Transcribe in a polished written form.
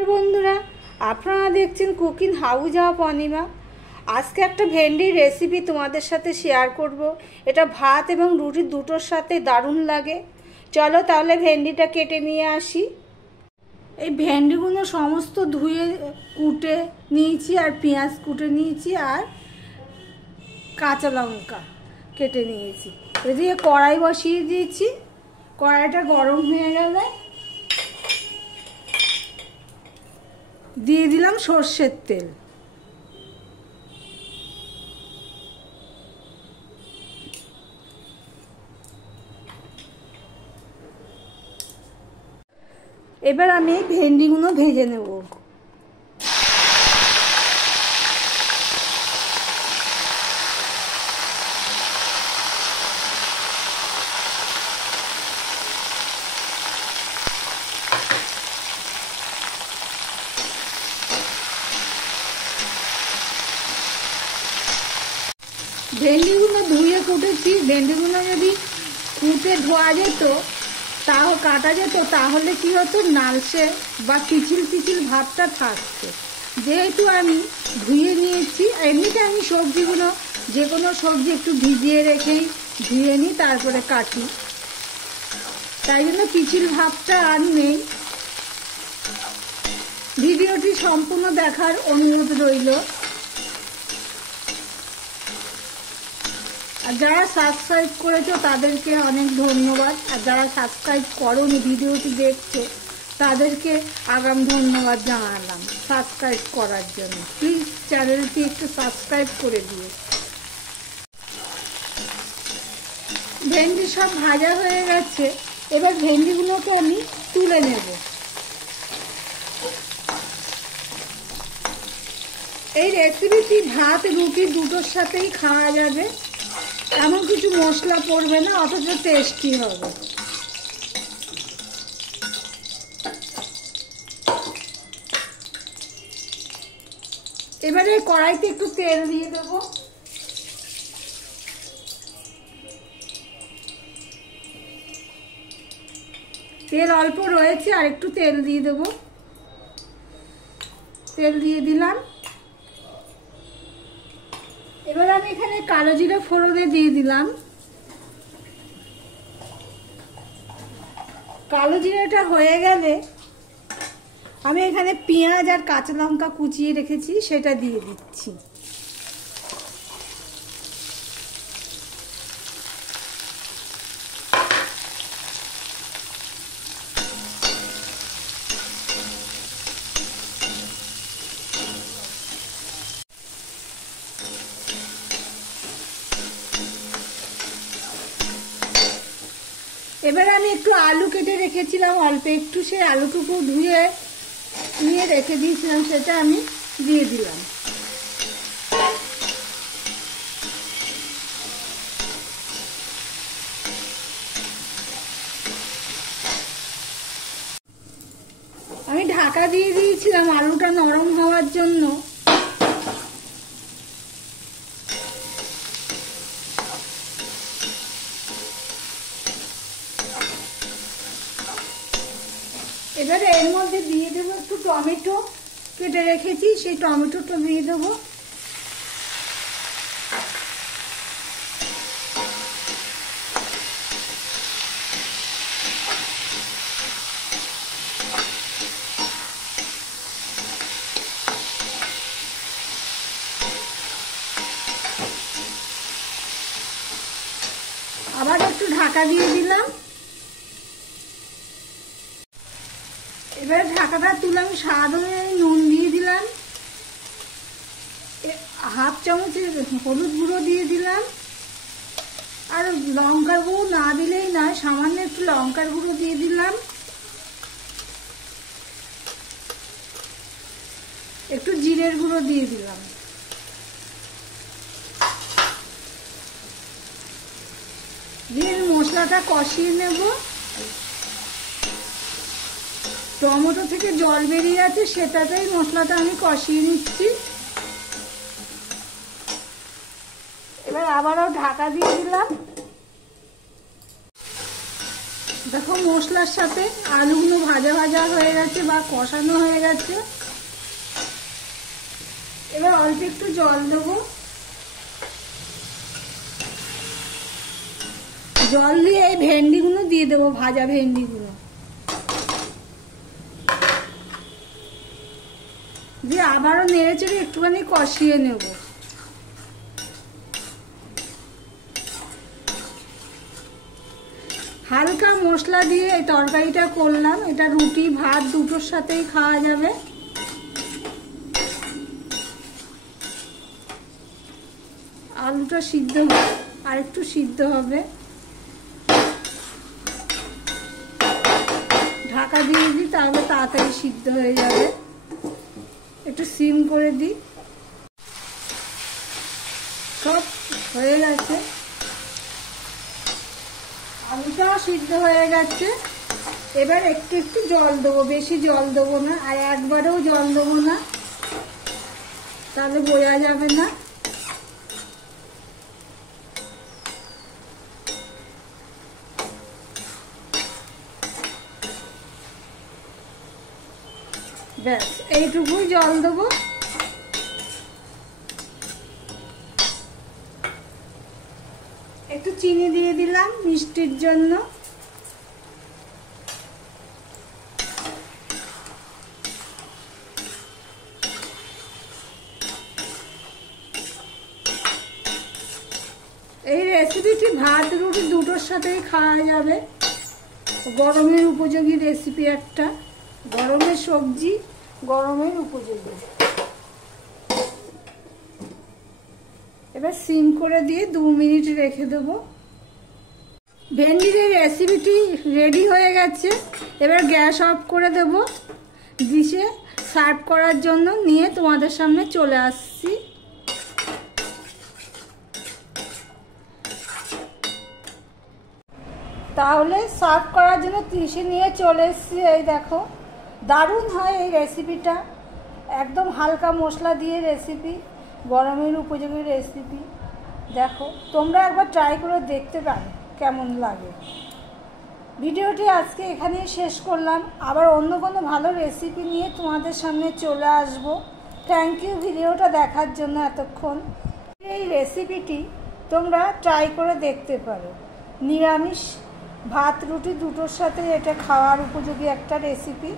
বন্ধুরা, আপনারা দেখছেন কুকিং হাউস অফ অনিমা। আজকে একটা ভেন্ডির রেসিপি তোমাদের সাথে শেয়ার করব। এটা ভাত এবং রুটি দুটোর সাথে দারুণ লাগে। চলো তাহলে ভেন্ডিটা কেটে নিয়ে আসি। এই ভেন্ডিগুলো সমস্ত ধুয়ে কুটে নিয়েছি, আর পেঁয়াজ কুটে নিয়েছি, আর কাঁচা লঙ্কা কেটে নিয়েছি। এদিকে কড়াই বসিয়ে দিয়েছি। কড়াইটা গরম হয়ে গেলে দিয়ে দিলাম সর্ষের তেল। এবার আমি ভেন্ডিগুলো ভেজে নেব। ভেন্ডিগুলো ধুয়ে কুটেছি। ভেন্ডিগুলো যদি কুটে ধোয়া যেত, তাও কাটা যেত, তাহলে কি হতো, নালসে বা পিছিল পিছিল ভাবটা থাকতো। যেহেতু আমি ধুয়ে নিয়েছি, এমনিতে আমি সবজিগুলো যে কোনো সবজি একটু ভিজিয়ে রেখেই ধুয়ে নিই, তারপরে কাটি, তাই জন্য পিছিল ভাবটা আর নেই। ভিডিওটি সম্পূর্ণ দেখার অনুরোধ রইল। আর যারা সাবস্ক্রাইব করেছো তাদেরকে অনেক ধন্যবাদ, আর যারা সাবস্ক্রাইব করোনি ভিডিওটি দেখছো তাদেরকে আগাম ধন্যবাদ জানালাম সাবস্ক্রাইব করার জন্য। প্লিজ চ্যানেলটি একটু সাবস্ক্রাইব করে দিও। ভেন্ডি সব ভাজা হয়ে গেছে। এবার ভেন্ডিগুলোকে আমি তুলে নেব। এই রেসিপিটি ভাত রুটি দুটোর সাথেই খাওয়া যাবে। এমন কিছু মশলা পড়বে না, অথচ টেস্টি হবে। এবারে কড়াইতে একটু তেল দিয়ে দেব। তেল অল্প রয়েছে, আর একটু তেল দিয়ে দেব। তেল দিয়ে দিলাম। এবার আমি এখানে কালো জিরা ফোড়নে দিয়ে দিলাম। কালো জিরাটা হয়ে গেলে আমি এখানে পেঁয়াজ আর কাঁচা লঙ্কা কুচিয়ে রেখেছি, সেটা দিয়ে দিচ্ছি। এবার আমি একটু আলু কেটে রেখেছিলাম অল্প একটু, সেই আলুটুকু ধুয়ে নিয়ে রেখে দিয়েছিলাম, সেটা আমি দিয়ে দিলাম। আমি ঢাকা দিয়ে দিয়েছিলাম আলুটা নরম হওয়ার জন্য। এবারে এর মধ্যে দিয়ে দেবো একটু টমেটো কেটে রেখেছি, সেই টমেটোটা দিয়ে দেবো। আবার একটু ঢাকা দিয়ে দিলাম। এবারে ঢাকাটা তুলে আমি স্বাদ অনুযায়ী নুন দিয়ে দিলাম, হাফ চামচের হলুদ গুঁড়ো দিয়ে দিলাম, আর লঙ্কার গুঁড়ো না দিলেই নয়, সামান্য একটু লঙ্কার গুঁড়ো দিয়ে দিলাম, একটু জিরের গুঁড়ো দিয়ে দিলাম। দিয়ে মশলাটা কষিয়ে নেব। টমেটো থেকে জল বেরিয়ে আছে, সেটাতেই মশলাটা আমি কষিয়ে নিচ্ছি। এবার আবারও ঢাকা দিয়ে দিলাম। দেখো মশলার সাথে আলুগুলো ভাজা ভাজা হয়ে গেছে বা কষানো হয়ে গেছে। এবার অল্প একটু জল দেবো। জল দিয়ে এই ভেন্ডিগুলো দিয়ে দেবো, ভাজা ভেন্ডিগুলো দিয়ে আবারও নেড়ে চেড়ে একটুখানি কষিয়ে নেব। হালকা মশলা দিয়ে এই তরকারিটা করলাম, এটা রুটি ভাত দুটোর সাথেই খাওয়া যাবে। আলুটা সিদ্ধ আর একটু সিদ্ধ হবে, ঢাকা দিয়ে দিই, তাহলে তাড়াতাড়ি সিদ্ধ হয়ে যাবে। একটু সিম করে দিই। সব হয়ে গেছে, আলুটাও সিদ্ধ হয়ে গেছে। এবার একটু একটু জল দেবো, বেশি জল দেবো না, আর একবারেও জল দেবো না, তাহলে বোঝা যাবে না। ব্যাস এইটুকুই জল দেবো। একটু চিনি দিয়ে দিলাম মিষ্টির জন্য। এই রেসিপিটি ভাত রুটি দুটোর সাথেই খাওয়া যাবে। গরমের উপযোগী রেসিপি একটা, গরমের সবজি, গরমের উপযোগী। এবার সিম করে দিয়ে 2 মিনিট রেখে দেবো। ভেন্ডির এই রেসিপিটি রেডি হয়ে গেছে। এবার গ্যাস অফ করে দেব, ডিশে সার্ভ করার জন্য নিয়ে তোমাদের সামনে চলে আসছি। তাহলে সার্ভ করার জন্য ডিশে নিয়ে চলে এসেছি। এই দেখো, দারুণ হয় এই রেসিপিটা, একদম হালকা মশলা দিয়ে রেসিপি, গরমের উপযোগী রেসিপি। দেখো তোমরা একবার ট্রাই করে দেখতে পারো কেমন লাগে। ভিডিওটি আজকে এখানেই শেষ করলাম, আবার অন্য কোনো ভালো রেসিপি নিয়ে তোমাদের সামনে চলে আসব। থ্যাংক ইউ ভিডিওটা দেখার জন্য এতক্ষণ। এই রেসিপিটি তোমরা ট্রাই করে দেখতে পারো। নিরামিষ ভাত রুটি দুটোর সাথে এটা খাওয়ার উপযোগী একটা রেসিপি।